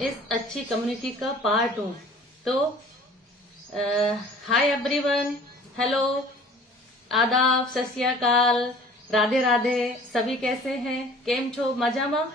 इस अच्छी कम्युनिटी का पार्ट हूँ। तो हाय एवरीवन, हेलो, आदाब, सत श्री अकाल, राधे राधे। सभी कैसे हैं? केम छो? मजामा?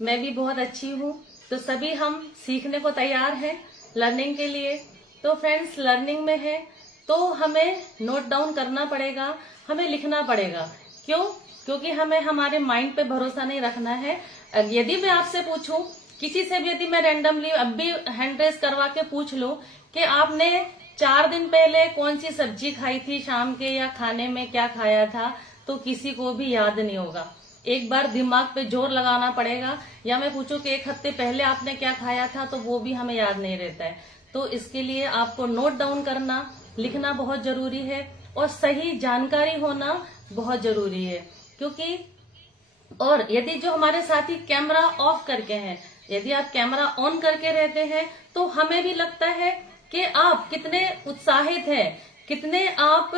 मैं भी बहुत अच्छी हूँ। तो सभी हम सीखने को तैयार हैं लर्निंग के लिए। तो फ्रेंड्स, लर्निंग में है तो हमें नोट डाउन करना पड़ेगा, हमें लिखना पड़ेगा। क्यों? क्योंकि हमें हमारे माइंड पे भरोसा नहीं रखना है। यदि मैं आपसे पूछूं, किसी से भी यदि मैं रैंडमली अब भी हैंड रेस करवा के पूछ लूं कि आपने 4 दिन पहले कौन सी सब्जी खाई थी शाम के, या खाने में क्या खाया था, तो किसी को भी याद नहीं होगा। एक बार दिमाग पे जोर लगाना पड़ेगा। या मैं पूछूं कि 1 हफ्ते पहले आपने क्या खाया था, तो वो भी हमें याद नहीं रहता है। तो इसके लिए आपको नोट डाउन करना, लिखना बहुत जरूरी है, और सही जानकारी होना बहुत जरूरी है। क्योंकि और यदि जो हमारे साथी कैमरा ऑफ करके हैं, यदि आप कैमरा ऑन करके रहते हैं, तो हमें भी लगता है कि आप कितने उत्साहित हैं, कितने आप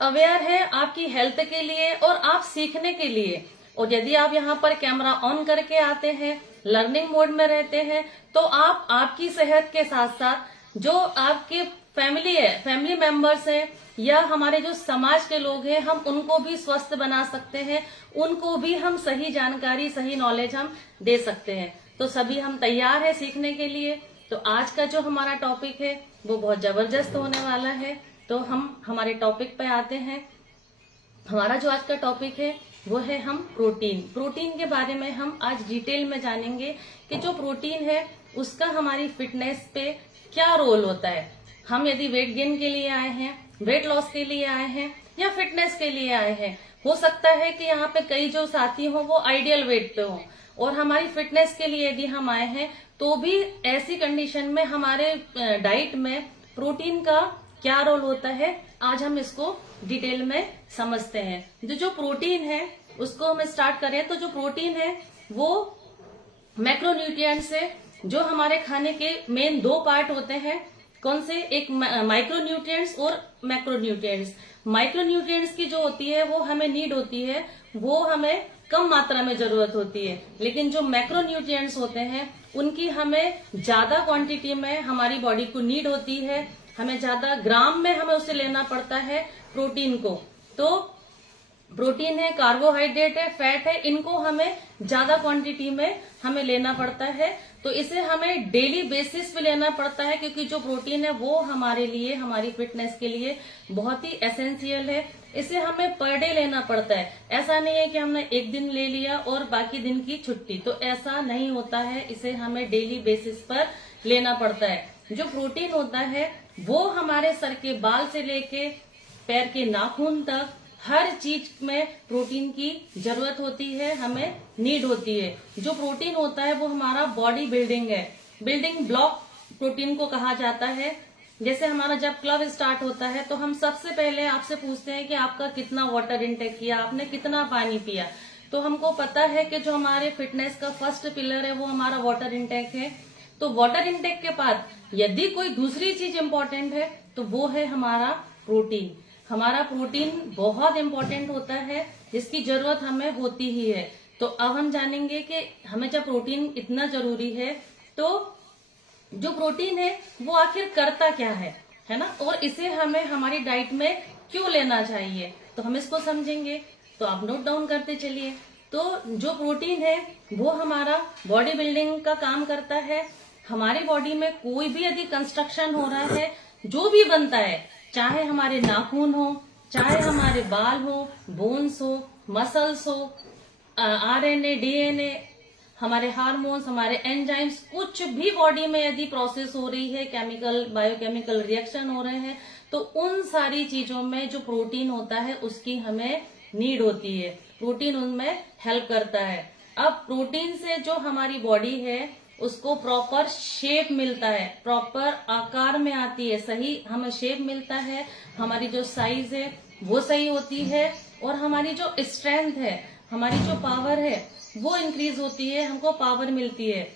अवेयर हैं आपकी हेल्थ के लिए और आप सीखने के लिए। और यदि आप यहाँ पर कैमरा ऑन करके आते हैं, लर्निंग मोड में रहते हैं, तो आप आपकी सेहत के साथ साथ जो आपके फैमिली मेंबर्स हैं, या हमारे जो समाज के लोग हैं, हम उनको भी स्वस्थ बना सकते हैं, उनको भी हम सही जानकारी, सही नॉलेज हम दे सकते हैं। तो सभी हम तैयार हैं सीखने के लिए। तो आज का जो हमारा टॉपिक है वो बहुत जबरदस्त होने वाला है। तो हम हमारे टॉपिक पे आते हैं। हमारा जो आज का टॉपिक है वो है हम प्रोटीन के बारे में हम आज डिटेल में जानेंगे कि जो प्रोटीन है उसका हमारी फिटनेस पे क्या रोल होता है। हम यदि वेट गेन के लिए आए हैं, वेट लॉस के लिए आए हैं, या फिटनेस के लिए आए हैं, हो सकता है कि यहाँ पे कई जो साथी हो वो आइडियल वेट पे हो, और हमारी फिटनेस के लिए यदि हम आए हैं, तो भी ऐसी कंडीशन में हमारे डाइट में प्रोटीन का क्या रोल होता है, आज हम इसको डिटेल में समझते हैं। जो प्रोटीन है उसको हम स्टार्ट करें, तो जो प्रोटीन है वो मैक्रोन्यूट्रिएंट्स है। जो हमारे खाने के मेन 2 पार्ट होते हैं। कौन से? एक माइक्रोन्यूट्रिएंट्स और मैक्रोन्यूट्रिएंट्स। माइक्रोन्यूट्रिएंट्स की जो होती है वो हमें नीड होती है, वो हमें कम मात्रा में जरूरत होती है। लेकिन जो मैक्रोन्यूट्रिएंट्स होते हैं उनकी हमें ज्यादा क्वांटिटी में हमारी बॉडी को नीड होती है। हमें ज्यादा ग्राम में हमें उसे लेना पड़ता है प्रोटीन को। तो प्रोटीन है, कार्बोहाइड्रेट है, फैट है, इनको हमें ज्यादा क्वांटिटी में हमें लेना पड़ता है। तो इसे हमें डेली बेसिस पे लेना पड़ता है, क्योंकि जो प्रोटीन है वो हमारे लिए, हमारी फिटनेस के लिए बहुत ही एसेंशियल है। इसे हमें पर डे लेना पड़ता है। ऐसा नहीं है कि हमने एक दिन ले लिया और बाकी दिन की छुट्टी, तो ऐसा नहीं होता है। इसे हमें डेली बेसिस पर लेना पड़ता है। जो प्रोटीन होता है वो हमारे सर के बाल से लेके पैर के नाखून तक हर चीज में प्रोटीन की जरूरत होती है, हमें नीड होती है। जो प्रोटीन होता है वो हमारा बॉडी बिल्डिंग है, बिल्डिंग ब्लॉक प्रोटीन को कहा जाता है। जैसे हमारा जब क्लब स्टार्ट होता है तो हम सबसे पहले आपसे पूछते हैं कि आपका कितना वाटर इंटेक किया, आपने कितना पानी पिया। तो हमको पता है कि जो हमारे फिटनेस का फर्स्ट पिलर है वो हमारा वाटर इंटेक है। तो वाटर इंटेक के बाद यदि कोई दूसरी चीज इंपॉर्टेंट है तो वो है हमारा प्रोटीन। हमारा प्रोटीन बहुत इंपॉर्टेंट होता है, जिसकी जरूरत हमें होती ही है। तो अब हम जानेंगे कि हमें जब प्रोटीन इतना जरूरी है, तो जो प्रोटीन है वो आखिर करता क्या है ना, और इसे हमें हमारी डाइट में क्यों लेना चाहिए, तो हम इसको समझेंगे। तो आप नोट डाउन करते चलिए। तो जो प्रोटीन है वो हमारा बॉडी बिल्डिंग का काम करता है। हमारी बॉडी में कोई भी यदि कंस्ट्रक्शन हो रहा है, जो भी बनता है, चाहे हमारे नाखून हो, चाहे हमारे बाल हो, बोन्स हो, मसल्स हो, आरएनए, डीएनए, हमारे हार्मोन्स, हमारे एंजाइम्स, कुछ भी बॉडी में यदि प्रोसेस हो रही है, केमिकल बायोकेमिकल रिएक्शन हो रहे हैं, तो उन सारी चीजों में जो प्रोटीन होता है उसकी हमें नीड होती है। प्रोटीन उनमें हेल्प करता है। अब प्रोटीन से जो हमारी बॉडी है उसको प्रॉपर शेप मिलता है, प्रॉपर आकार में आती है, सही हमें शेप मिलता है, हमारी जो साइज है वो सही होती है, और हमारी जो स्ट्रेंथ है, हमारी जो पावर है वो इंक्रीज होती है, हमको पावर मिलती है।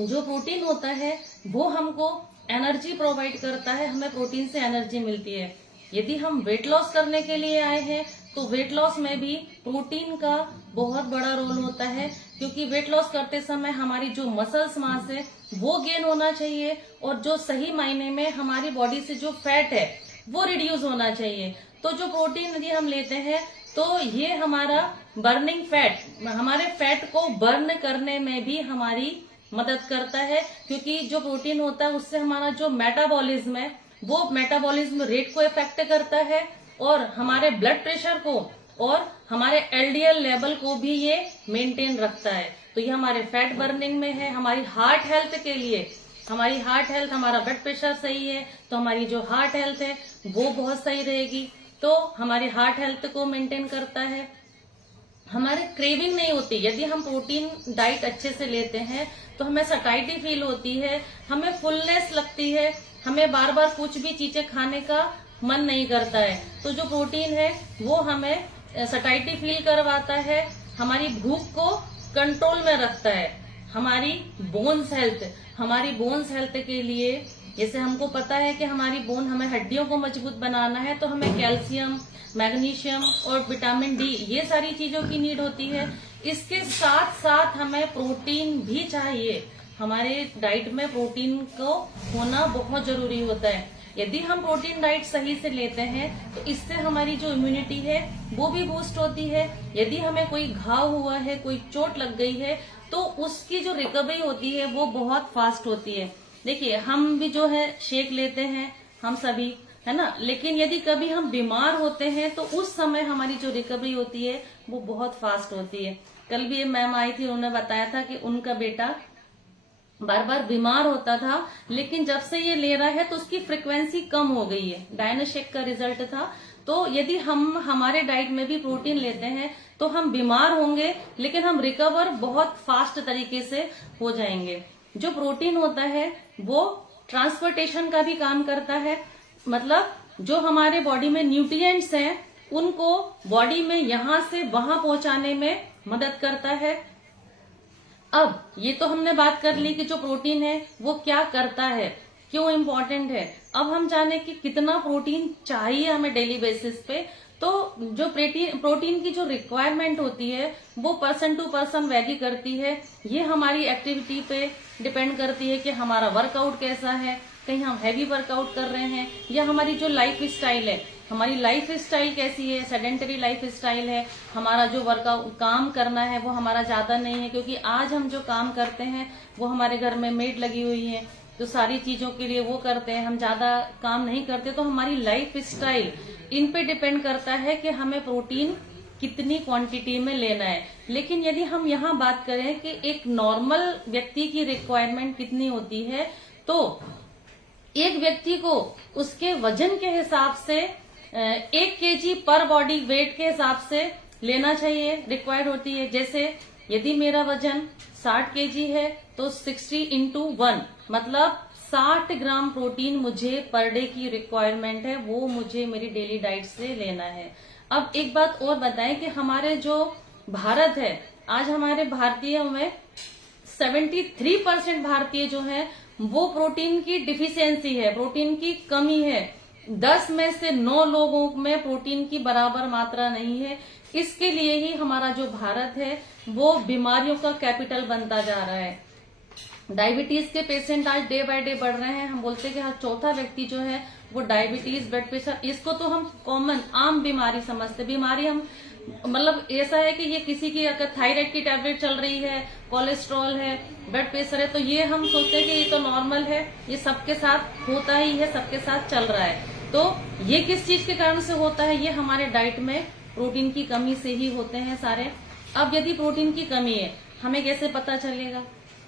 जो प्रोटीन होता है वो हमको एनर्जी प्रोवाइड करता है, हमें प्रोटीन से एनर्जी मिलती है। यदि हम वेट लॉस करने के लिए आए हैं तो वेट लॉस में भी प्रोटीन का बहुत बड़ा रोल होता है, क्योंकि वेट लॉस करते समय हमारी जो मसल्स मास है वो गेन होना चाहिए, और जो सही मायने में हमारी बॉडी से जो फैट है वो रिड्यूस होना चाहिए। तो जो प्रोटीन यदि हम लेते हैं तो ये हमारा बर्निंग फैट, हमारे फैट को बर्न करने में भी हमारी मदद करता है, क्योंकि जो प्रोटीन होता है उससे हमारा जो मेटाबॉलिज्म है वो मेटाबॉलिज्म रेट को इफेक्ट करता है, और हमारे ब्लड प्रेशर को और हमारे एलडीएल लेवल को भी ये मेंटेन रखता है। तो ये हमारे फैट बर्निंग में है। हमारी हार्ट हेल्थ के लिए, हमारी हार्ट हेल्थ, हमारा ब्लड प्रेशर सही है तो हमारी जो हार्ट हेल्थ है वो बहुत सही रहेगी, तो हमारी हार्ट हेल्थ को मेंटेन करता है। हमारे क्रेविंग नहीं होती, यदि हम प्रोटीन डाइट अच्छे से लेते हैं तो हमें सटाइटी फील होती है, हमें फुलनेस लगती है, हमें बार बार कुछ भी चीजें खाने का मन नहीं करता है। तो जो प्रोटीन है वो हमें सटाइटी फील करवाता है, हमारी भूख को कंट्रोल में रखता है। हमारी बोन्स हेल्थ, हमारी बोन्स हेल्थ के लिए, जैसे हमको पता है कि हमारी बोन, हमें हड्डियों को मजबूत बनाना है तो हमें कैल्शियम, मैग्नीशियम और विटामिन डी, ये सारी चीजों की नीड होती है। इसके साथ साथ हमें प्रोटीन भी चाहिए। हमारे डाइट में प्रोटीन को होना बहुत जरूरी होता है। यदि हम प्रोटीन डाइट सही से लेते हैं तो इससे हमारी जो इम्यूनिटी है वो भी बूस्ट होती है। यदि हमें कोई घाव हुआ है, कोई चोट लग गई है, तो उसकी जो रिकवरी होती है वो बहुत फास्ट होती है। देखिए, हम भी जो है शेक लेते हैं, हम सभी, है ना, लेकिन यदि कभी हम बीमार होते हैं तो उस समय हमारी जो रिकवरी होती है वो बहुत फास्ट होती है। कल भी मैम आई थी, उन्होंने बताया था कि उनका बेटा बार बार बीमार होता था, लेकिन जब से ये ले रहा है तो उसकी फ्रिक्वेंसी कम हो गई है। डायनाशेक का रिजल्ट था। तो यदि हम हमारे डाइट में भी प्रोटीन लेते हैं तो हम बीमार होंगे लेकिन हम रिकवर बहुत फास्ट तरीके से हो जाएंगे। जो प्रोटीन होता है वो ट्रांसपोर्टेशन का भी काम करता है, मतलब जो हमारे बॉडी में न्यूट्रिएंट्स हैं उनको बॉडी में यहां से वहां पहुंचाने में मदद करता है। अब ये तो हमने बात कर ली कि जो प्रोटीन है वो क्या करता है, क्यों इम्पोर्टेंट है। अब हम जाने कि कितना प्रोटीन चाहिए हमें डेली बेसिस पे। तो जो प्रोटीन की जो रिक्वायरमेंट होती है वो पर्सन टू पर्सन वेरी करती है। ये हमारी एक्टिविटी पे डिपेंड करती है कि हमारा वर्कआउट कैसा है, कहीं हम हैवी वर्कआउट कर रहे हैं, या हमारी जो लाइफ स्टाइल है, हमारी लाइफ स्टाइल कैसी है, सेडेंटरी लाइफ स्टाइल है, हमारा जो वर्कआउट काम करना है वो हमारा ज्यादा नहीं है, क्योंकि आज हम जो काम करते हैं वो हमारे घर में मेड लगी हुई है तो सारी चीजों के लिए वो करते हैं, हम ज्यादा काम नहीं करते। तो हमारी लाइफ स्टाइल इन पे डिपेंड करता है कि हमें प्रोटीन कितनी क्वांटिटी में लेना है। लेकिन यदि हम यहाँ बात करें कि एक नॉर्मल व्यक्ति की रिक्वायरमेंट कितनी होती है, तो एक व्यक्ति को उसके वजन के हिसाब से 1 केजी पर बॉडी वेट के हिसाब से लेना चाहिए, रिक्वायर्ड होती है। जैसे यदि मेरा वजन 60 केजी है तो 60 इंटू 1 मतलब 60 ग्राम प्रोटीन मुझे पर डे की रिक्वायरमेंट है, वो मुझे मेरी डेली डाइट से लेना है। अब एक बात और बताएं कि हमारे जो भारत है, आज हमारे भारतीयों में 73% भारतीय जो हैं वो प्रोटीन की डिफिशियंसी है, प्रोटीन की कमी है। 10 में से 9 लोगों में प्रोटीन की बराबर मात्रा नहीं है। इसके लिए ही हमारा जो भारत है वो बीमारियों का कैपिटल बनता जा रहा है। डायबिटीज के पेशेंट आज डे बाय डे बढ़ रहे हैं। हम बोलते हैं कि हर चौथा व्यक्ति जो है वो डायबिटीज, ब्लड प्रेशर, इसको तो हम कॉमन आम बीमारी समझते। बीमारी हम मतलब ऐसा है कि ये किसी की अगर थायराइड की टैबलेट चल रही है, कोलेस्ट्रॉल है, ब्लड प्रेशर है, तो ये हम सोचते हैं कि ये तो नॉर्मल है, ये सबके साथ होता ही है, सबके साथ चल रहा है। तो ये किस चीज के कारण से होता है? ये हमारे डाइट में प्रोटीन की कमी से ही होते हैं सारे। अब यदि प्रोटीन की कमी है, हमें कैसे पता चलेगा?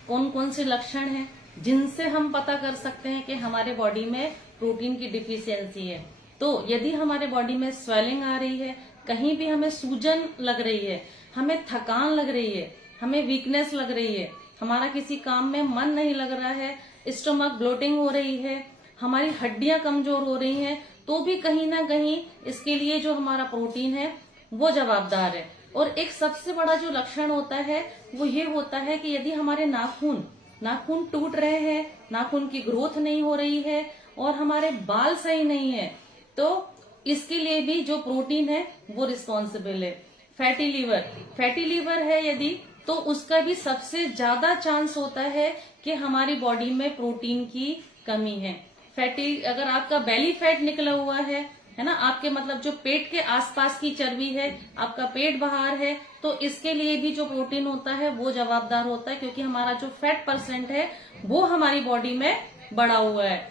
कौन कौन से लक्षण हैं जिनसे हम पता कर सकते हैं कि हमारे बॉडी में प्रोटीन की डिफिशियंसी है? तो यदि हमारे बॉडी में स्वेलिंग आ रही है, कहीं भी हमें सूजन लग रही है, हमें थकान लग रही है, हमें वीकनेस लग रही है, हमारा किसी काम में मन नहीं लग रहा है, स्टमक ब्लोटिंग हो रही है, हमारी हड्डियां कमजोर हो रही हैं, तो भी कहीं ना कहीं इसके लिए जो हमारा प्रोटीन है वो जवाबदार है। और एक सबसे बड़ा जो लक्षण होता है वो ये होता है कि यदि हमारे नाखून टूट रहे हैं, नाखून की ग्रोथ नहीं हो रही है और हमारे बाल सही नहीं है, तो इसके लिए भी जो प्रोटीन है वो रिस्पॉन्सिबल है। फैटी लीवर है यदि, तो उसका भी सबसे ज्यादा चांस होता है कि हमारी बॉडी में प्रोटीन की कमी है। फैटी, अगर आपका बेली फैट निकला हुआ है ना, आपके मतलब जो पेट के आसपास की चर्बी है, आपका पेट बाहर है, तो इसके लिए भी जो प्रोटीन होता है वो जवाबदार होता है, क्योंकि हमारा जो फैट परसेंट है वो हमारी बॉडी में बढ़ा हुआ है।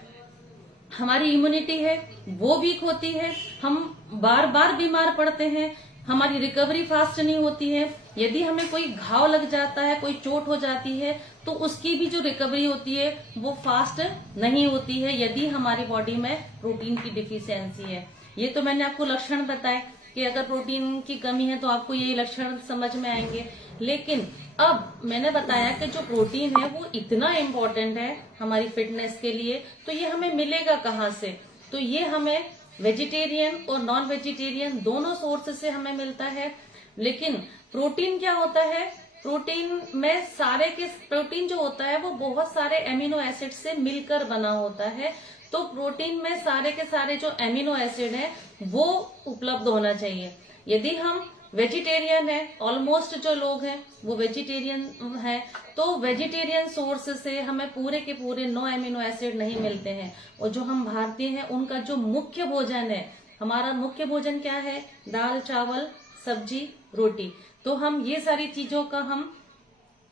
हमारी इम्यूनिटी है वो वीक होती है, हम बार बार बीमार पड़ते हैं, हमारी रिकवरी फास्ट नहीं होती है। यदि हमें कोई घाव लग जाता है, कोई चोट हो जाती है, तो उसकी भी जो रिकवरी होती है वो फास्ट नहीं होती है, यदि हमारी बॉडी में प्रोटीन की डिफिशियंसी है। ये तो मैंने आपको लक्षण बताए कि अगर प्रोटीन की कमी है तो आपको ये लक्षण समझ में आएंगे। लेकिन अब मैंने बताया कि जो प्रोटीन है वो इतना इम्पोर्टेंट है हमारी फिटनेस के लिए, तो ये हमें मिलेगा कहाँ से? तो ये हमें वेजिटेरियन और नॉन वेजिटेरियन दोनों सोर्स से हमें मिलता है। लेकिन प्रोटीन क्या होता है? प्रोटीन में प्रोटीन जो होता है वो बहुत सारे एमिनो एसिड से मिलकर बना होता है। तो प्रोटीन में सारे के सारे जो एमिनो एसिड है वो उपलब्ध होना चाहिए। यदि हम वेजिटेरियन है, ऑलमोस्ट जो लोग हैं वो वेजिटेरियन है, तो वेजिटेरियन सोर्स से हमें पूरे के पूरे 9 एमिनो एसिड नहीं मिलते हैं। और जो हम भारतीय हैं उनका जो मुख्य भोजन है, हमारा मुख्य भोजन क्या है? दाल, चावल, सब्जी, रोटी। तो हम ये सारी चीजों का हम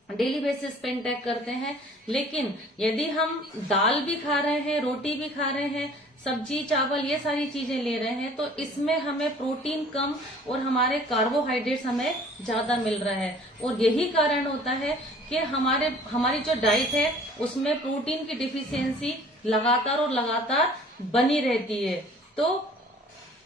डेली बेसिस पे इंटेक करते हैं। लेकिन यदि हम दाल भी खा रहे हैं, रोटी भी खा रहे हैं, सब्जी, चावल, ये सारी चीजें ले रहे हैं, तो इसमें हमें प्रोटीन कम और कार्बोहाइड्रेट्स हमें ज्यादा मिल रहा है। और यही कारण होता है कि हमारी जो डाइट है उसमें प्रोटीन की डिफिशियंसी लगातार बनी रहती है। तो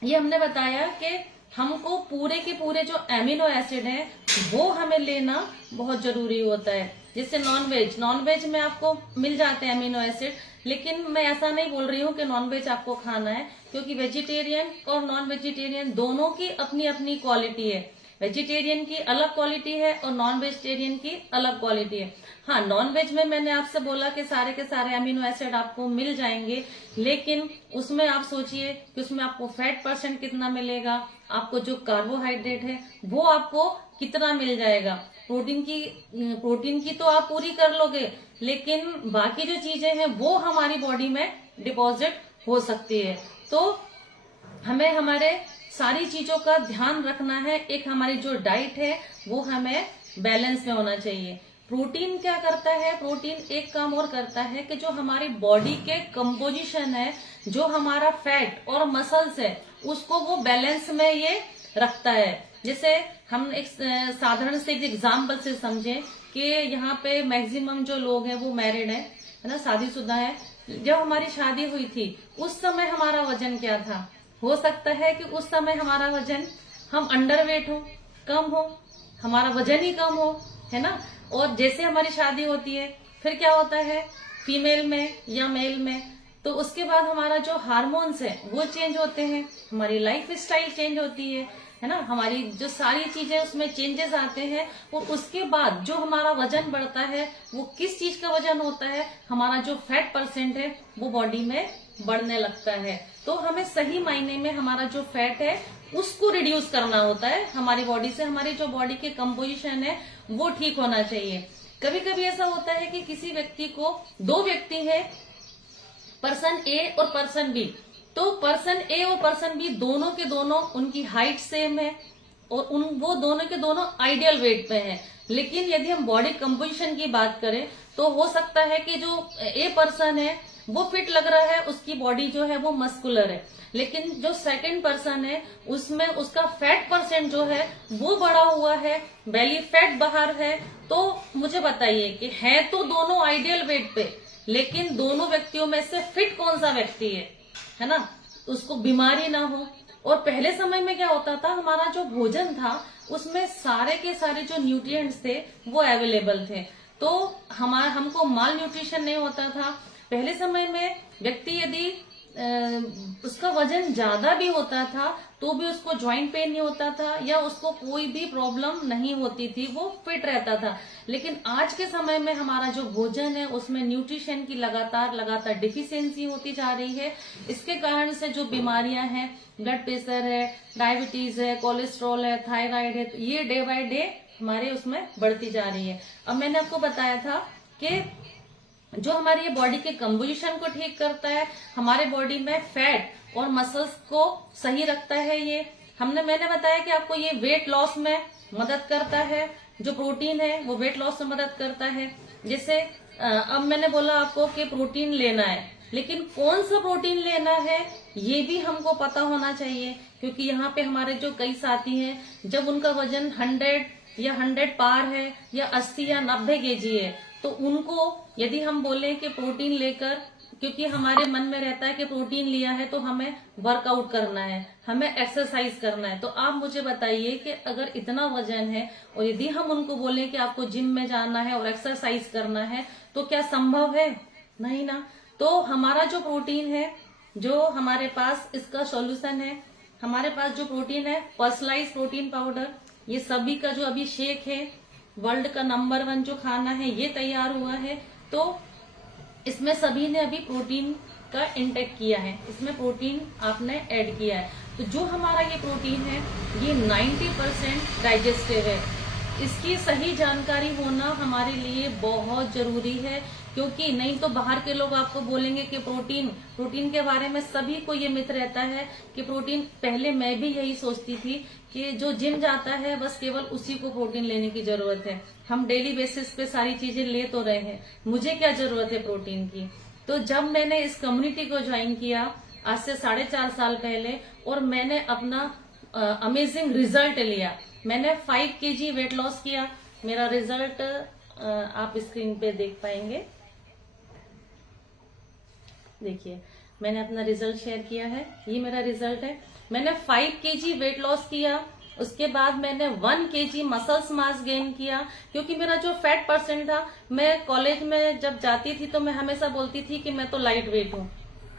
ये हमने बताया कि हमको पूरे के पूरे जो एमिनो एसिड हैं वो हमें लेना बहुत जरूरी होता है। जैसे नॉनवेज में आपको मिल जाते हैं एमिनो एसिड, लेकिन मैं ऐसा नहीं बोल रही हूँ कि नॉनवेज आपको खाना है, क्योंकि वेजिटेरियन और नॉन वेजिटेरियन दोनों की अपनी अपनी क्वालिटी है। वेजिटेरियन की अलग क्वालिटी है और नॉन वेजिटेरियन की अलग क्वालिटी है। हाँ, नॉन वेज में मैंने आपसे बोला कि सारे के सारे अमीनो एसिड आपको मिल जाएंगे, लेकिन उसमें आप सोचिए कि उसमें आपको फैट परसेंट कितना मिलेगा, आपको जो कार्बोहाइड्रेट है वो आपको कितना मिल जाएगा। प्रोटीन की तो आप पूरी कर लोगे, लेकिन बाकी जो चीजें हैं वो हमारी बॉडी में डिपॉजिट हो सकती है। तो हमें हमारे सारी चीजों का ध्यान रखना है। एक हमारी जो डाइट है वो हमें बैलेंस में होना चाहिए। प्रोटीन क्या करता है? प्रोटीन एक काम और करता है कि जो हमारी बॉडी के कंपोजिशन है, जो हमारा फैट और मसल्स है, उसको वो बैलेंस में ये रखता है। जैसे हम एक साधारण से एक एग्जाम्पल से समझें कि यहाँ पे मैक्सिमम जो लोग हैं वो मैरिड है ना, शादीशुदा है। जब हमारी शादी हुई थी उस समय हमारा वजन क्या था? हो सकता है कि उस समय हमारा वजन, हम अंडरवेट हो, कम हो, हमारा वजन ही कम हो, है ना। और जैसे हमारी शादी होती है फिर क्या होता है फीमेल में या मेल में, तो उसके बाद हमारा जो हार्मोन्स है वो चेंज होते हैं, हमारी लाइफ स्टाइल चेंज होती है ना, हमारी जो सारी चीजें उसमें चेंजेस आते हैं। और उसके बाद जो हमारा वजन बढ़ता है वो किस चीज का वजन होता है? हमारा जो फैट परसेंट है वो बॉडी में बढ़ने लगता है। तो हमें सही मायने में हमारा जो फैट है उसको रिड्यूस करना होता है हमारी बॉडी से। हमारी जो बॉडी के कंपोजिशन है वो ठीक होना चाहिए। कभी कभी ऐसा होता है कि किसी व्यक्ति को, 2 व्यक्ति है, पर्सन ए और पर्सन बी, तो पर्सन ए और पर्सन बी दोनों के दोनों, उनकी हाइट सेम है और वो दोनों के दोनों आइडियल वेट पे हैं। लेकिन यदि हम बॉडी कंपोजिशन की बात करें तो हो सकता है कि जो ए पर्सन है वो फिट लग रहा है, उसकी बॉडी जो है वो मस्कुलर है, लेकिन जो सेकंड पर्सन है उसमें उसका फैट परसेंट जो है वो बढ़ा हुआ है, बेली फैट बाहर है। तो मुझे बताइए कि है तो दोनों आइडियल वेट पे, लेकिन दोनों व्यक्तियों में से फिट कौन सा व्यक्ति है ना, उसको बीमारी ना हो। और पहले समय में क्या होता था, हमारा जो भोजन था उसमें सारे के सारे जो न्यूट्रिएंट्स थे वो अवेलेबल थे, तो हमको माल न्यूट्रिशन नहीं होता था। पहले समय में व्यक्ति यदि उसका वजन ज्यादा भी होता था तो भी उसको जॉइंट पेन नहीं होता था या उसको कोई भी प्रॉब्लम नहीं होती थी, वो फिट रहता था। लेकिन आज के समय में हमारा जो भोजन है उसमें न्यूट्रिशन की लगातार डिफिशियंसी होती जा रही है। इसके कारण से जो बीमारियां हैं, ब्लड प्रेशर है, डायबिटीज है, कोलेस्ट्रॉल है, थायराइड है, ये डे बाय डे हमारे उसमें बढ़ती जा रही है। अब मैंने आपको बताया था कि जो हमारी ये बॉडी के कंपोजिशन को ठीक करता है, हमारे बॉडी में फैट और मसल्स को सही रखता है। ये मैंने बताया कि आपको ये वेट लॉस में मदद करता है। जो प्रोटीन है वो वेट लॉस में मदद करता है। जैसे अब मैंने बोला आपको कि प्रोटीन लेना है, लेकिन कौन सा प्रोटीन लेना है ये भी हमको पता होना चाहिए, क्योंकि यहाँ पे हमारे जो कई साथी हैं, जब उनका वजन 100 या 100 पार है या 80 या 90 केजी है, तो उनको यदि हम बोलें कि प्रोटीन लेकर, क्योंकि हमारे मन में रहता है कि प्रोटीन लिया है तो हमें वर्कआउट करना है, हमें एक्सरसाइज करना है, तो आप मुझे बताइए कि अगर इतना वजन है और यदि हम उनको बोलें कि आपको जिम में जाना है और एक्सरसाइज करना है, तो क्या संभव है? नहीं ना। तो हमारा जो प्रोटीन है, जो हमारे पास इसका सॉल्यूशन है, हमारे पास जो प्रोटीन है पर्सनलाइज प्रोटीन पाउडर, ये सभी का जो अभी शेक है, वर्ल्ड का नंबर 1 जो खाना है ये तैयार हुआ है। तो इसमें सभी ने अभी प्रोटीन का इंटेक किया है, इसमें प्रोटीन आपने ऐड किया है। तो जो हमारा ये प्रोटीन है ये 90% डाइजेस्टिव है। इसकी सही जानकारी होना हमारे लिए बहुत जरूरी है, क्योंकि नहीं तो बाहर के लोग आपको बोलेंगे कि प्रोटीन के बारे में सभी को ये मिथ रहता है कि प्रोटीन, पहले मैं भी यही सोचती थी कि जो जिम जाता है बस केवल उसी को प्रोटीन लेने की जरूरत है, हम डेली बेसिस पे सारी चीजें ले तो रहे हैं, मुझे क्या जरूरत है प्रोटीन की। तो जब मैंने इस कम्युनिटी को ज्वाइन किया आज से 4.5 साल पहले, और मैंने अपना अमेजिंग रिजल्ट लिया, मैंने 5 kg वेट लॉस किया। मेरा रिजल्ट आप स्क्रीन पे देख पाएंगे, देखिए मैंने अपना रिजल्ट शेयर किया है, ये मेरा रिजल्ट है। मैंने 5 kg वेट लॉस किया, उसके बाद मैंने 1 kg मसल्स मास गेन किया, क्योंकि मेरा जो फैट परसेंट था, मैं कॉलेज में जब जाती थी तो मैं हमेशा बोलती थी कि मैं तो लाइट वेट हूँ,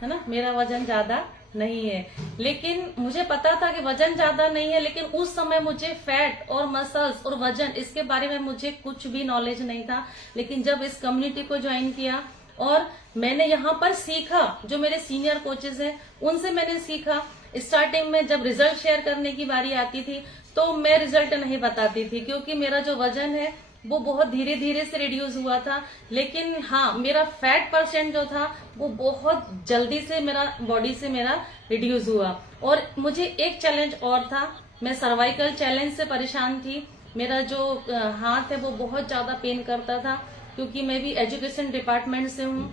है ना, मेरा वजन ज्यादा नहीं है। लेकिन मुझे पता था कि वजन ज्यादा नहीं है, लेकिन उस समय मुझे फैट और मसल्स और वजन इसके बारे में मुझे कुछ भी नॉलेज नहीं था। लेकिन जब इस कम्युनिटी को ज्वाइन किया और मैंने यहाँ पर सीखा, जो मेरे सीनियर कोचेस हैं उनसे मैंने सीखा। स्टार्टिंग में जब रिजल्ट शेयर करने की बारी आती थी तो मैं रिजल्ट नहीं बताती थी, क्योंकि मेरा जो वजन है वो बहुत धीरे धीरे से रिड्यूस हुआ था। लेकिन हाँ, मेरा फैट परसेंट जो था वो बहुत जल्दी से मेरा बॉडी से मेरा रिड्यूस हुआ। और मुझे एक चैलेंज और था, मैं सर्वाइकल चैलेंज से परेशान थी। मेरा जो हाथ है वो बहुत ज्यादा पेन करता था, क्योंकि मैं भी एजुकेशन डिपार्टमेंट से हूँ,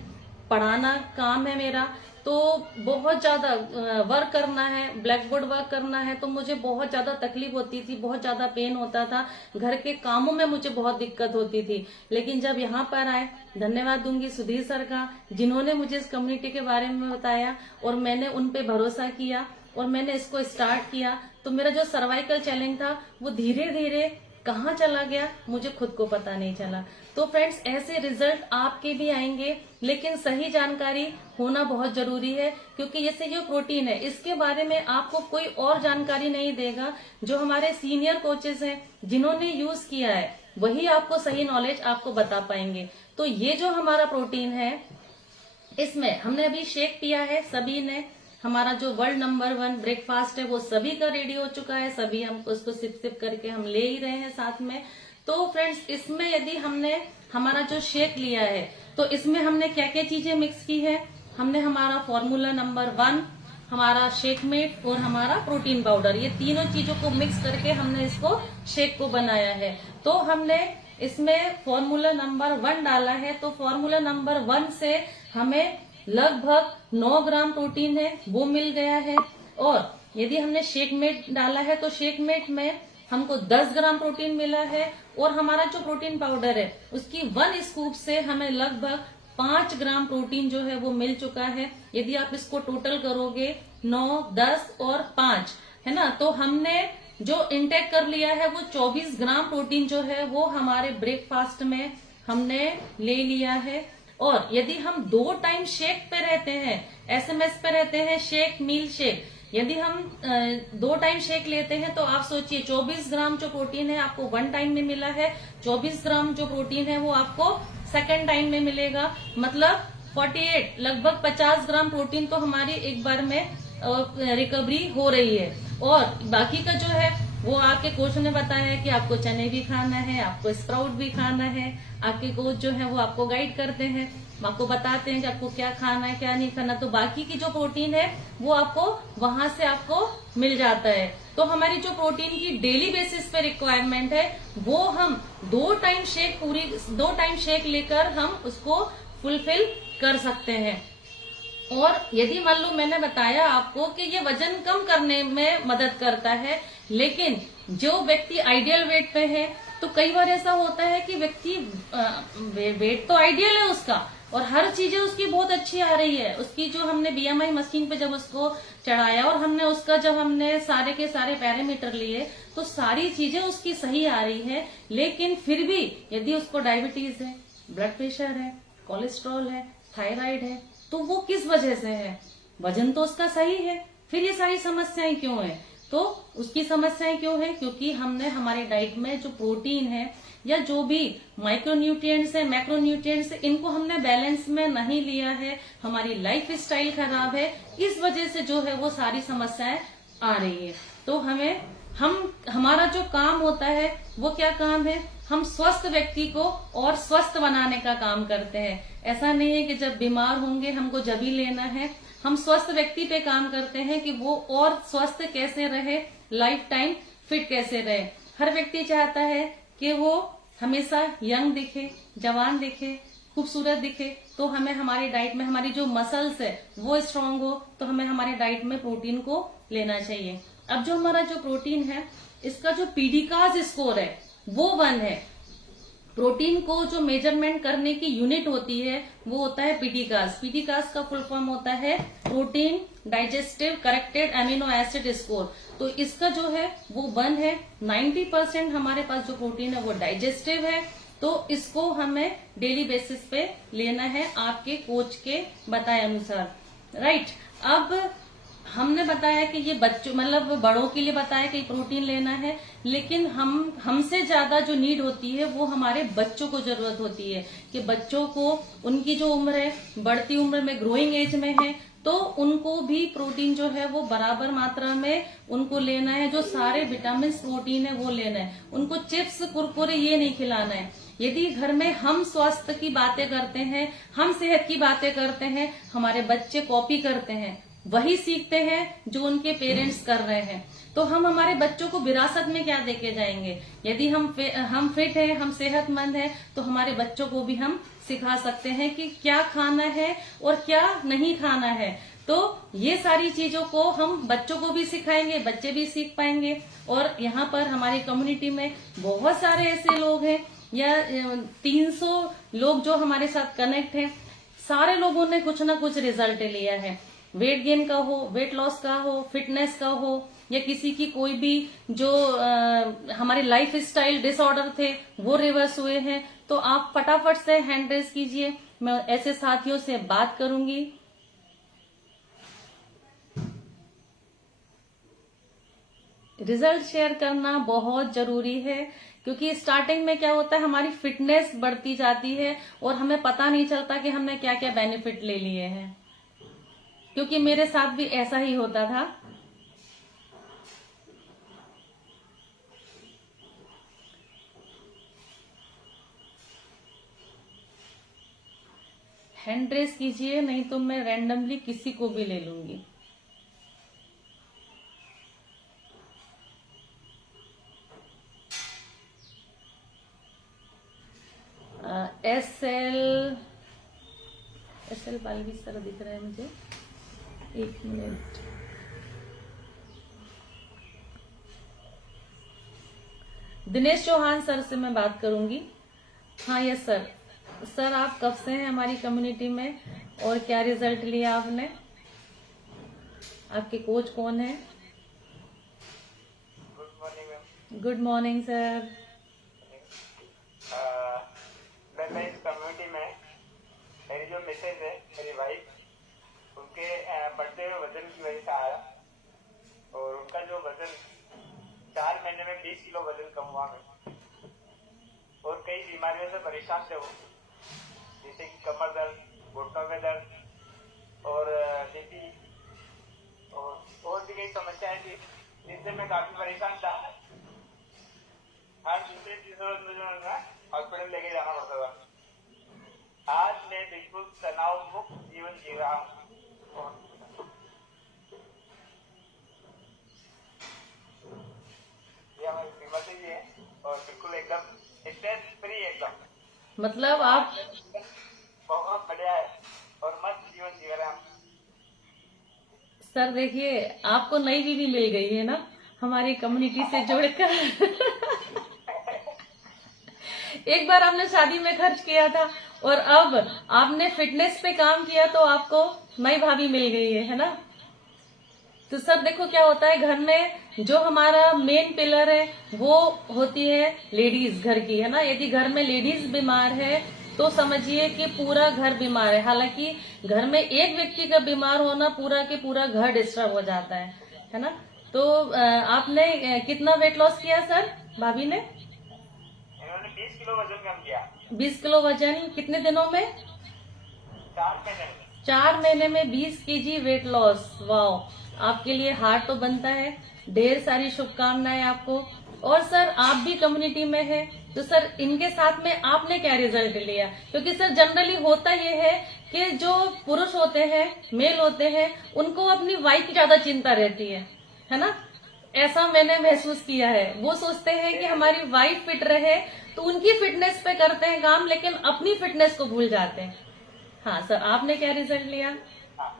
पढ़ाना काम है मेरा, तो बहुत ज्यादा वर्क करना है, ब्लैक बोर्ड वर्क करना है, तो मुझे बहुत ज्यादा तकलीफ होती थी, बहुत ज्यादा पेन होता था, घर के कामों में मुझे बहुत दिक्कत होती थी। लेकिन जब यहाँ पर आए, धन्यवाद दूंगी सुधीर सर का, जिन्होंने मुझे इस कम्युनिटी के बारे में बताया और मैंने उन पे भरोसा किया और मैंने इसको स्टार्ट किया। तो मेरा जो सर्वाइकल चैलेंज था वो धीरे धीरे कहाँ चला गया मुझे खुद को पता नहीं चला। तो फ्रेंड्स, ऐसे रिजल्ट आपके भी आएंगे, लेकिन सही जानकारी होना बहुत जरूरी है, क्योंकि जैसे ये प्रोटीन है, इसके बारे में आपको कोई और जानकारी नहीं देगा। जो हमारे सीनियर कोचेस हैं जिन्होंने यूज किया है वही आपको सही नॉलेज आपको बता पाएंगे। तो ये जो हमारा प्रोटीन है, इसमें हमने अभी शेक पिया है सभी ने, हमारा जो वर्ल्ड नंबर 1 ब्रेकफास्ट है वो सभी का रेडी हो चुका है, सभी हम उसको सिप सिप करके हम ले ही रहे हैं साथ में। तो फ्रेंड्स, इसमें यदि हमने हमारा जो शेक लिया है तो इसमें हमने क्या क्या चीजें मिक्स की है, हमने हमारा फॉर्मूला नंबर 1, हमारा शेक मेट और हमारा प्रोटीन पाउडर, ये तीनों चीजों को मिक्स करके हमने इसको शेक को बनाया है। तो हमने इसमें फॉर्मूला नंबर 1 डाला है, तो फॉर्मूला नंबर 1 से हमें लगभग 9 ग्राम प्रोटीन है वो मिल गया है। और यदि हमने शेक मेट डाला है तो शेक मेट में हमको 10 ग्राम प्रोटीन मिला है, और हमारा जो प्रोटीन पाउडर है उसकी 1 स्कूप से हमें लगभग 5 ग्राम प्रोटीन जो है वो मिल चुका है। यदि आप इसको टोटल करोगे 9, 10 और 5, है ना, तो हमने जो इंटेक कर लिया है वो 24 ग्राम प्रोटीन जो है वो हमारे ब्रेकफास्ट में हमने ले लिया है। और यदि हम 2 टाइम शेक पे रहते हैं, एसएमएस पे रहते हैं शेक, मील शेक, यदि हम 2 टाइम शेक लेते हैं तो आप सोचिए 24 ग्राम जो प्रोटीन है आपको 1 टाइम में मिला है, 24 ग्राम जो प्रोटीन है वो आपको 2nd टाइम में मिलेगा, मतलब 48, लगभग 50 ग्राम प्रोटीन तो हमारी एक बार में रिकवरी हो रही है। और बाकी का जो है वो आपके कोच ने बताया है कि आपको चने भी खाना है, आपको स्प्राउट भी खाना है। आपके कोच जो है वो आपको गाइड करते हैं, आपको बताते हैं कि आपको क्या खाना है क्या नहीं खाना। तो बाकी की जो प्रोटीन है वो आपको वहां से आपको मिल जाता है। तो हमारी जो प्रोटीन की डेली बेसिस पे रिक्वायरमेंट है वो हम 2 टाइम शेक लेकर हम उसको फुलफिल कर सकते हैं। और यदि मान लो मैंने बताया आपको कि ये वजन कम करने में मदद करता है, लेकिन जो व्यक्ति आइडियल वेट पे है, तो कई बार ऐसा होता है कि व्यक्ति वेट तो आइडियल है उसका और हर चीजें उसकी बहुत अच्छी आ रही है। उसकी जो हमने बीएमआई मशीन पे जब उसको चढ़ाया और हमने उसका जब हमने सारे के सारे पैरामीटर लिए तो सारी चीजें उसकी सही आ रही है, लेकिन फिर भी यदि उसको डायबिटीज है, ब्लड प्रेशर है, कोलेस्ट्रॉल है, थायराइड है, तो वो किस वजह से है? वजन तो उसका सही है, फिर ये सारी समस्याएं क्यों है? तो उसकी समस्याएं क्यों है? क्योंकि हमने हमारी डाइट में जो प्रोटीन है या जो भी माइक्रोन्यूट्रिएंट्स है, मैक्रोन्यूट्रिएंट्स है, इनको हमने बैलेंस में नहीं लिया है। हमारी लाइफ स्टाइल खराब है, इस वजह से जो है वो सारी समस्याएं आ रही है। तो हमारा जो काम होता है वो क्या काम है? हम स्वस्थ व्यक्ति को और स्वस्थ बनाने का काम करते हैं। ऐसा नहीं है कि जब बीमार होंगे हमको जब ही लेना है। हम स्वस्थ व्यक्ति पे काम करते हैं कि वो और स्वस्थ कैसे रहे, लाइफ टाइम फिट कैसे रहे। हर व्यक्ति चाहता है कि वो हमेशा यंग दिखे, जवान दिखे, खूबसूरत दिखे। तो हमें हमारी डाइट में हमारी जो मसल्स है वो स्ट्रांग हो, तो हमें हमारी डाइट में प्रोटीन को लेना चाहिए। अब जो हमारा जो प्रोटीन है इसका जो पीडीकास स्कोर है वो 1 है। प्रोटीन को जो मेजरमेंट करने की यूनिट होती है वो होता है पीडीकास। पीडीकास का फुल फॉर्म होता है protein digestive corrected amino acid score. तो इसका जो है वो 1 है। 90% हमारे पास जो प्रोटीन है वो डाइजेस्टिव है। तो इसको हमें डेली बेसिस पे लेना है आपके कोच के बताए अनुसार, राइट। अब हमने बताया कि ये बच्चों मतलब बड़ों के लिए बताया कि प्रोटीन लेना है, लेकिन हमसे ज्यादा जो नीड होती है वो हमारे बच्चों को जरूरत होती है कि बच्चों को उनकी जो उम्र है बढ़ती उम्र में ग्रोइंग एज में है, तो उनको भी प्रोटीन जो है वो बराबर मात्रा में उनको लेना है। जो सारे विटामिन प्रोटीन है वो लेना है। उनको चिप्स कुरकुरे ये नहीं खिलाना है। यदि घर में हम स्वास्थ्य की बातें करते हैं, हम सेहत की बातें करते हैं, हमारे बच्चे कॉपी करते हैं, वही सीखते हैं जो उनके पेरेंट्स कर रहे हैं। तो हम हमारे बच्चों को विरासत में क्या देके जाएंगे? यदि हम फिट हैं, हम सेहतमंद हैं, तो हमारे बच्चों को भी हम सिखा सकते हैं कि क्या खाना है और क्या नहीं खाना है। तो ये सारी चीजों को हम बच्चों को भी सिखाएंगे, बच्चे भी सीख पाएंगे। और यहाँ पर हमारी कम्युनिटी में बहुत सारे ऐसे लोग हैं, या 300 लोग जो हमारे साथ कनेक्ट हैं। सारे लोगों ने कुछ ना कुछ रिजल्ट लिया है। वेट गेन का हो, वेट लॉस का हो, फिटनेस का हो, या किसी की कोई भी जो हमारे लाइफ स्टाइल डिसऑर्डर थे वो रिवर्स हुए हैं। तो आप फटाफट से हैंड रेस कीजिए, मैं ऐसे साथियों से बात करूंगी। रिजल्ट शेयर करना बहुत जरूरी है, क्योंकि स्टार्टिंग में क्या होता है हमारी फिटनेस बढ़ती जाती है और हमें पता नहीं चलता कि हमने क्या क्या बेनिफिट ले लिए हैं। क्योंकि मेरे साथ भी ऐसा ही होता था। हैंड रेस कीजिए, नहीं तो मैं रैंडमली किसी को भी ले लूंगी। एस एल पालवी सर दिख रहा है मुझे, 1 मिनट। दिनेश चौहान सर से मैं बात करूंगी। हाँ यस सर। सर आप कब से हैं हमारी कम्युनिटी में और क्या रिजल्ट लिया आपने? आपके कोच कौन है? Good morning ma'am. Good morning sir. मैं इस कम्युनिटी में, मेरी जो मिसेज है, मेरी वाइफ, उनके बढ़ते हुए वजन की वजह से आया और उनका जो वजन 4 महीने में 20 किलो वजन कम हुआ मैं। और कई बीमारियों से परेशान थे वो, जैसे कि कमर दर्द, घुटनों में दर्द और बीपी और भी कई समस्याएं थी, जिनसे मैं काफी परेशान था। सूरत मुझे ना हॉस्पिटल लेके जाना पड़ता था। आज मैं बिल्कुल तनाव मुक्त जीवन जी रहा हूँ। ये हमारी कीमत ही है और बिल्कुल एकदम स्ट्रेस फ्री एकदम। मतलब आप बहुत बढ़िया है और मस्त जीवन जी रहे हैं हम। सर देखिए, आपको नई बीवी मिल गई है ना हमारी कम्युनिटी से जुड़कर। एक बार आपने शादी में खर्च किया था और अब आपने फिटनेस पे काम किया तो आपको नई भाभी मिल गई है ना। तो सर देखो क्या होता है, घर में जो हमारा मेन पिलर है वो होती है लेडीज घर की, है ना। यदि घर में लेडीज बीमार है तो समझिए कि पूरा घर बीमार है। हालांकि घर में एक व्यक्ति का बीमार होना पूरा के पूरा घर डिस्टर्ब हो जाता है ना। तो आपने कितना वेट लॉस किया सर भाभी ने? इन्होंने 20 किलो वजन कम किया। 20 किलो वजन कितने दिनों में? 4 महीने में। 4 महीने में 20 केजी वेट लॉस। वाह, आपके लिए हार्ट तो बनता है। ढेर सारी शुभकामनाएं आपको। और सर आप भी कम्युनिटी में है तो सर इनके साथ में आपने क्या रिजल्ट लिया? क्योंकि सर जनरली होता ये है कि जो पुरुष होते हैं, मेल होते हैं, उनको अपनी वाइफ की ज्यादा चिंता रहती है ना। ऐसा मैंने महसूस किया है। वो सोचते हैं कि हमारी वाइफ फिट रहे तो उनकी फिटनेस पे करते हैं काम, लेकिन अपनी फिटनेस को भूल जाते हैं। हाँ सर, आपने क्या रिजल्ट लिया? हाँ,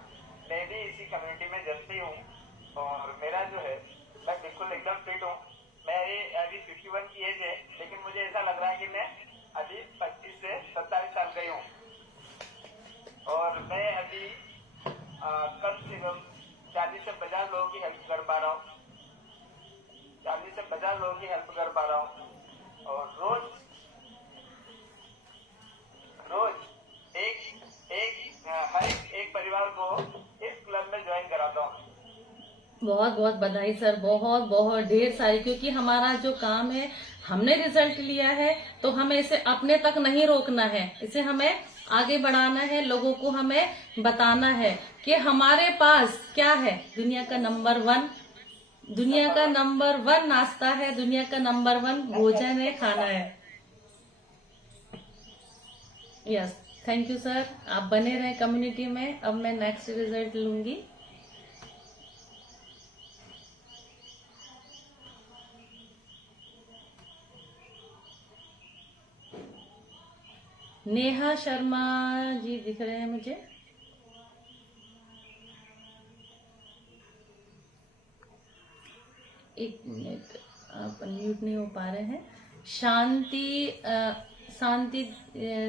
मैं भी इसी कम्युनिटी में जब से हूँ और मेरा जो है मैं बिल्कुल एकदम फिट हूँ। मेरी अभी 51 की एज है, लेकिन मुझे ऐसा लग रहा है कि मैं अभी 25 से 27 साल का ही हूँ। और मैं अभी कम से कम 40 से 50 लोगों की हेल्प कर पा रहा हूँ। 40 से 50 लोगों की हेल्प कर पा रहा हूँ और रोज हर एक परिवार को इस क्लब में ज्वाइन कराता हूँ। बहुत बहुत बधाई सर, बहुत बहुत ढेर सारी। क्योंकि हमारा जो काम है, हमने रिजल्ट लिया है तो हमें इसे अपने तक नहीं रोकना है, इसे हमें आगे बढ़ाना है। लोगों को हमें बताना है कि हमारे पास क्या है। दुनिया का नंबर 1 नाश्ता है, दुनिया का नंबर 1 भोजन है, खाना है। Yes, thank you sir. आप बने रहे कम्युनिटी में। अब मैं नेक्स्ट रिजल्ट लूंगी। नेहा शर्मा जी दिख रहे हैं मुझे। एक मिनट, आप अनम्यूट नहीं हो पा रहे हैं। शांति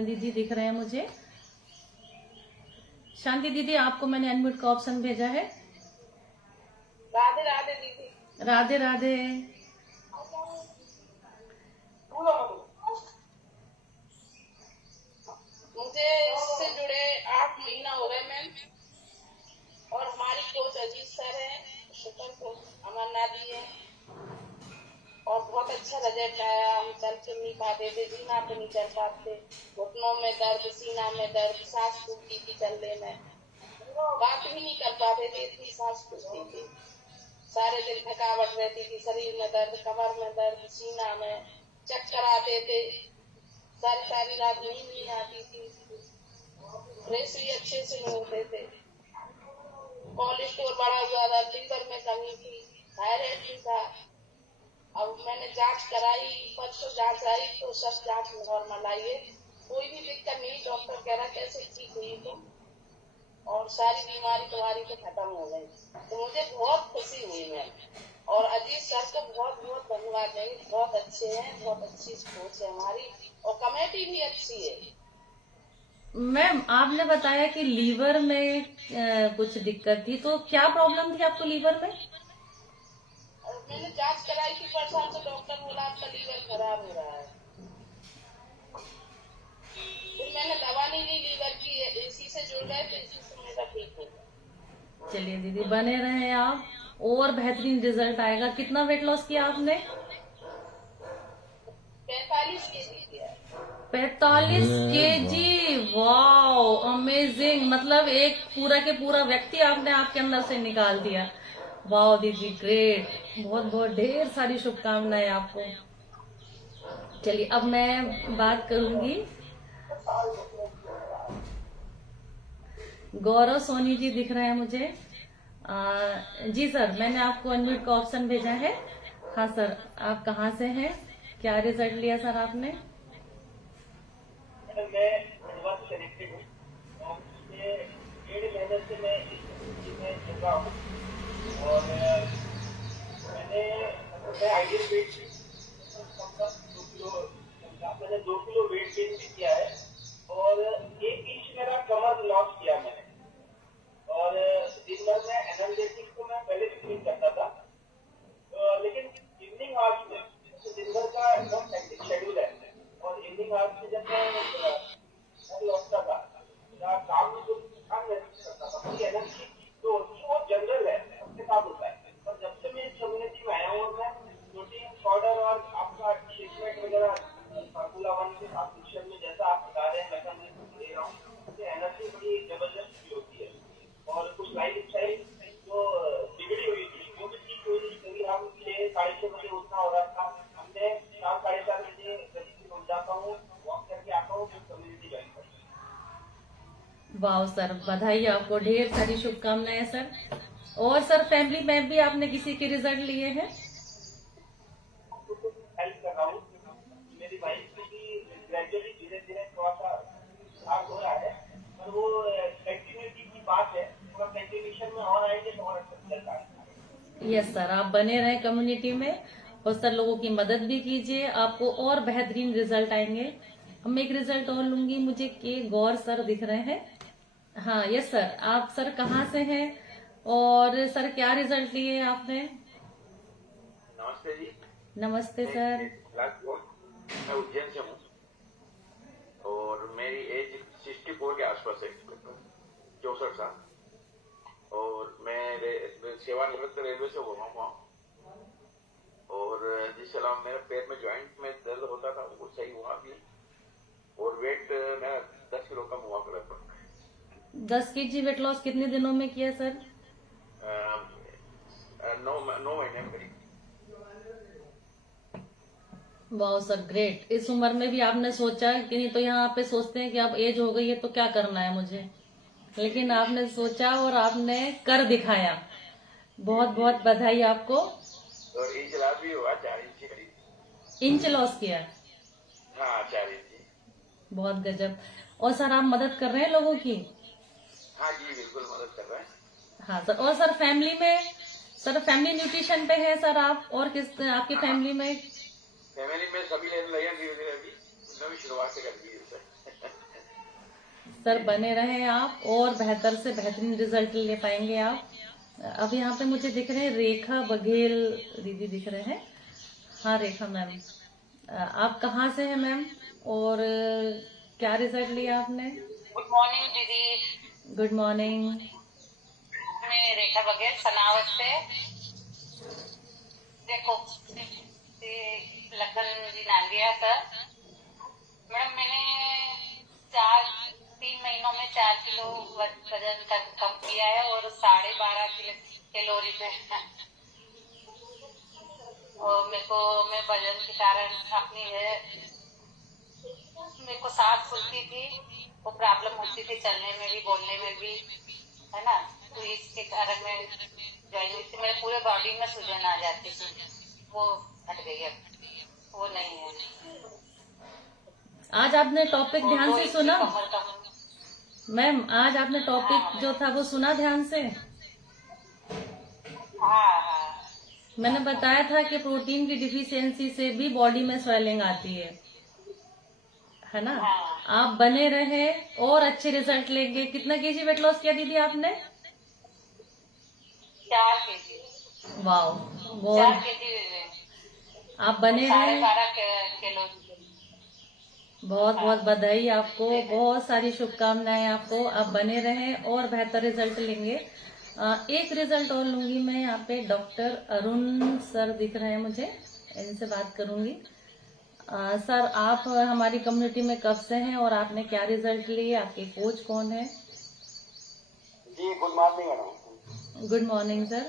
दीदी दिख रहे हैं मुझे। शांति दीदी, आपको मैंने अनम्यूट का ऑप्शन भेजा है। राधे राधे दीदी। राधे राधे। मुझे इससे जुड़े 8 महीना हो गए मैम। और हमारी कोच अजीत सर है, शुक्र कोच अमरनाथ जी है और बहुत अच्छा रिजल्ट आया। हम चल फिर नहीं पाते थे, जीना पे नहीं चल पाते, घुटनों में दर्द, सीना में दर्द, सांस फूलती थी चलने में, बात भी नहीं कर पाते थे, इतनी सांस फूलती थी। सारे दिन थकावट रहती थी, शरीर में दर्द, कमर में दर्द, सीना में, चक्कर आते थे, सारी सारी रात नींद नहीं आती थी, फ्रेश भी अच्छे से नहीं होते थे, कोलेस्ट्रॉल बढ़ा हुआ था, लीवर में कमी थी, थायराइड भी था। अब मैंने जांच कराई, परसों जांच आई तो सब जांच नॉर्मल आई है, कोई भी दिक्कत नहीं। डॉक्टर कह रहा कैसे ठीक हुई तुम, और सारी बीमारी तुम्हारी तो खत्म हो गई। तो मुझे बहुत खुशी हुई मैम। और अजीत सर को बहुत बहुत धन्यवाद देंगे, बहुत अच्छे हैं, बहुत अच्छी सोच है हमारी और कमेटी भी अच्छी है। मैम, आपने बताया कि लीवर में कुछ दिक्कत थी, तो क्या प्रॉब्लम थी आपको लीवर में? और मैंने जांच कराई थी परसों, तो डॉक्टर बोला आपका लीवर खराब हो रहा है। फिर मैंने दवा नहीं ली लीवर की, इसी से जुड़ गए तो इसी से मेरा ठीक हो गया। चलिए दीदी, बने रहे आप, और बेहतरीन रिजल्ट आएगा। कितना वेट लॉस किया आपने? 45 केजी किया। 45 केजी। Wow, amazing. मतलब एक पूरा के पूरा व्यक्ति आपने आपके अंदर से निकाल दिया। वाओ दीदी, ग्रेट। बहुत बहुत ढेर सारी शुभकामनाएं आपको। चलिए अब मैं बात करूंगी। गौरव सोनी जी दिख रहे हैं मुझे। जी सर, मैंने आपको अनम्यूट का ऑप्शन भेजा है। हाँ सर, आप कहाँ से हैं, क्या रिजल्ट लिया सर आपने? मैडम मैं खंडवा से कनेक्टेड हूँ और पिछले 1.5 महीने से मैं इस स्थिति में चल रहा हूँ और मैं आइडियल वेट मैंने 2 किलो वेट गेन भी किया है और 1 इंच मेरा कमर लॉस किया मैंने। और दिन भर में एनर्जेटिक को मैं पहले भी ड्रिंक करता था, लेकिन इवनिंग आवर्स में दिन भर का एकदम हेक्टिक शेड्यूल है और इवनिंग आवर्स में जब मैं घर लौटता था या काम में जो काम महसूस करता था, मेरी एनर्जी जो होती है वो जनरल है, सबके साथ होता है। और जब से मैं इस कम्युनिटी में आया हूँ और मैं प्रोटीन पाउडर और आपका ट्रीटमेंट वगैरह फार्मूला 1 के साथ मिक्सचर में जैसा आप बता रहे हैं वैसा मैं ले रहा हूँ, तो एनर्जी बड़ी जबरदस्त फील होती है और कुछ लाइफ स्टाइल जो बिगड़ी हुई थी वो भी ठीक हुई। क्योंकि हम 6-6:30 बजे उठना हो रहा था, हमने 4-4:30 बजे करीब उठ जाता हूँ, वॉक करके आता हूँ, फिर कम्युनिटी ज्वाइन करता हूँ। वाह सर, बधाई आपको, ढेर सारी शुभकामनाएं सर। और सर फैमिली में भी आपने किसी के रिजल्ट लिए हैं? हेल्प कर रहा हूँ, मेरी वाइफ को भी ग्रेजुअली धीरे धीरे थोड़ा सा सुधार हो रहा है, पर वो कंटिन्यूटी की बात है, थोड़ा कंटिन्यूशन में और आएंगे तो और अच्छा रिजल्ट आएगा। यस सर, आप बने रहें कम्युनिटी में और सर लोगों की मदद भी कीजिए, आपको और बेहतरीन रिजल्ट आएंगे। हम एक रिजल्ट और लूंगी, मुझे के गौर सर दिख रहे हैं। हाँ यस सर, आप सर कहाँ से हैं और सर क्या रिजल्ट लिए आपने? नमस्ते जी। नमस्ते सर। मैं उज्जैन से हूँ और मेरी एज 64 के आसपास है, 64 साल, और मैं सेवानिवृत्त रेलवे से हुआ हूँ और जिस समय मेरे पैर में ज्वाइंट में दर्द होता था वो सही हुआ भी और वेट मेरा 10 किलो कम हुआ लगभग। 10 kg वेट लॉस कितने दिनों में किया सर? 9 महीने में करीब। वाह सर ग्रेट, इस उम्र में भी आपने सोचा कि नहीं तो यहाँ पे सोचते हैं कि अब एज हो गई है तो क्या करना है मुझे, लेकिन आपने सोचा और आपने कर दिखाया। बहुत बहुत बधाई आपको। और इंच लॉस भी हुआ, 4 इंच के करीब। इंच लॉस किया? हाँ 4 इंच। बहुत गजब। और सर आप मदद कर रहे हैं लोगों की? हाँ जी बिल्कुल मदद कर रहे हैं। हाँ सर, और सर फैमिली में, सर फैमिली न्यूट्रिशन पे है सर आप, और किस आपकी फैमिली में? फैमिली में सभी लेने लगे धीरे धीरे, अभी नवी शुरुआत कर दी है सर। सर बने रहे आप और बेहतर से बेहतरीन रिजल्ट ले पाएंगे आप। अब यहाँ पे मुझे दिख रहे हैं रेखा बघेल दीदी दिख रहे हैं। हाँ रेखा मैम, आप कहाँ से हैं मैम और क्या रिजल्ट लिया आपने? गुड मॉर्निंग दीदी। Good morning. मैं रेखा बघेल सनावत से। देखो लखन जी नांदिया सर, मैडम मैंने 3 महीनों में 4 किलो वजन कम किया है और 12.5 कैलोरी पे और मैं वजन के कारण अपनी मेरे को सांस फूलती थी, वो प्रॉब्लम होती थी चलने में भी बोलने में भी, है ना, तो इसके कारण मैं ज्वाइन हुई थी। मेरे पूरे बॉडी में सूजन आ जाती थी, वो हट गई है, वो नहीं है। आज आपने टॉपिक ध्यान से सुना मैम? आज आपने टॉपिक जो था वो सुना ध्यान से? हाँ। मैंने बताया था कि प्रोटीन की डिफिशियंसी से भी बॉडी में स्वेलिंग आती है ना? आप बने रहे और अच्छे रिजल्ट लेंगे। कितना केजी वेट लॉस किया दीदी आपने? 4 केजी। वाह, 4 बहुत। केजी आप बने रहे। 12.5 किलो। बहुत बहुत बधाई आपको, बहुत सारी शुभकामनाएं आपको। आप बने रहें और बेहतर रिजल्ट लेंगे। एक रिजल्ट और लूंगी मैं। यहाँ पे डॉक्टर अरुण सर दिख रहे हैं मुझे, इनसे बात करूंगी। सर आप हमारी कम्युनिटी में कब से हैं और आपने क्या रिजल्ट लिए? आपके कोच कौन है? जी good morning madam. Good morning sir.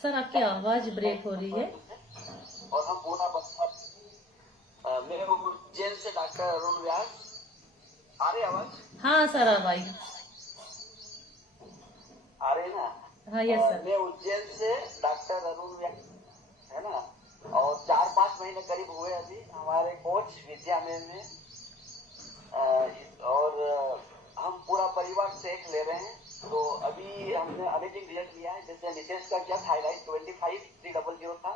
Sir आपकी आवाज ब्रेक हो रही है। और हम पूरा मैं उज्जैन से डॉक्टर अरुण व्यास। आ रही आवाज? हाँ सर अब आई। आ रही ना? हाँ यस सर। मैं उज्जैन से डॉक्टर अरुण व्यास, है ना। और 4-5 महीने करीब हुए अभी हमारे कोच विद्या में और हम पूरा परिवार सेक ले रहे हैं। तो अभी हमने अमेजिंग रिजल्ट लिया है। जैसे नितेश का क्या थायराइड 25/300 था,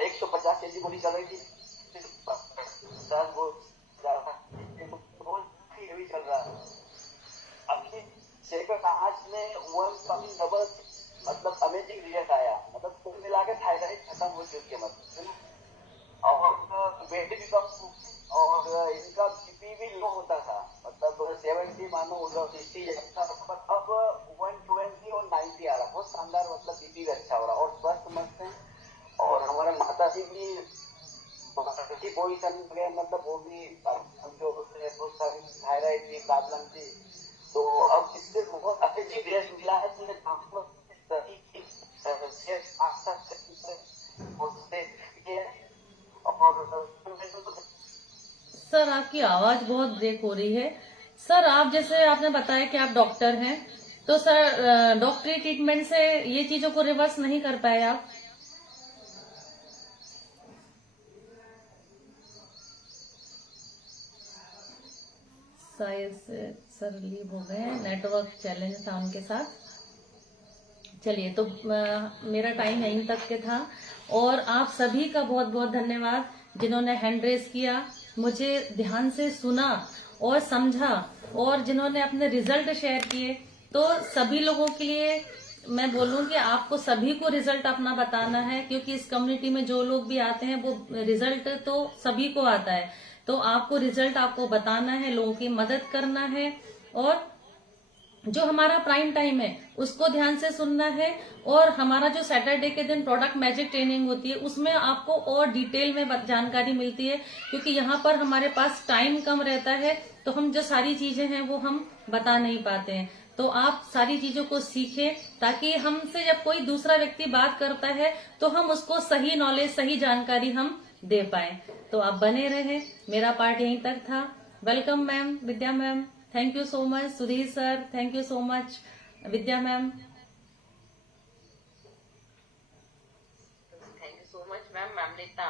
150 kg गोली चल रही थी, 10 वो हेवी चल रहा है। अभी सेकंड आज में 1 डबल, मतलब अमेजिंग रिजल्ट आया। मतलब कुल मिला के थायराइड खत्म हो चुकी है, मतलब। और वेट भी कम, और इनका बीपी भी लो होता था, मतलब 70 मानो 60 था, अब 120 और 90 आ रहा। बहुत शानदार, मतलब बीपी भी अच्छा हो रहा और स्वस्थ मस्त है। और हमारे माता जी भी पोजिशन में, मतलब वो भी बहुत सारी थायराइड की प्रॉब्लम थी। तो अब इससे बहुत अच्छी रिजल्ट मिला है। सर आपकी आवाज बहुत ब्रेक हो रही है। सर आप जैसे आपने बताया कि आप डॉक्टर हैं, तो सर डॉक्टरी ट्रीटमेंट से ये चीजों को रिवर्स नहीं कर पाए आप? शायद से सर लीव हो गए, नेटवर्क चैलेंज था उनके साथ। चलिए, तो मेरा टाइम यहीं तक के था। और आप सभी का बहुत बहुत धन्यवाद जिन्होंने हैंड रेस किया, मुझे ध्यान से सुना और समझा, और जिन्होंने अपने रिजल्ट शेयर किए। तो सभी लोगों के लिए मैं बोलूं कि आपको सभी को रिजल्ट अपना बताना है, क्योंकि इस कम्युनिटी में जो लोग भी आते हैं वो रिजल्ट तो सभी को आता है। तो आपको रिजल्ट आपको बताना है, लोगों की मदद करना है, और जो हमारा प्राइम टाइम है उसको ध्यान से सुनना है। और हमारा जो सैटरडे के दिन प्रोडक्ट मैजिक ट्रेनिंग होती है उसमें आपको और डिटेल में जानकारी मिलती है, क्योंकि यहाँ पर हमारे पास टाइम कम रहता है, तो हम जो सारी चीजें हैं वो हम बता नहीं पाते हैं। तो आप सारी चीजों को सीखें, ताकि हमसे जब कोई दूसरा व्यक्ति बात करता है तो हम उसको सही नॉलेज, सही जानकारी हम दे पाए। तो आप बने रहे। मेरा पार्ट यहीं तक था। Welcome ma'am, Vidya ma'am, thank you so much. Sudhir sir, thank you so much. Vidya ma'am, thank you so much ma'am. Ma'am ने इतना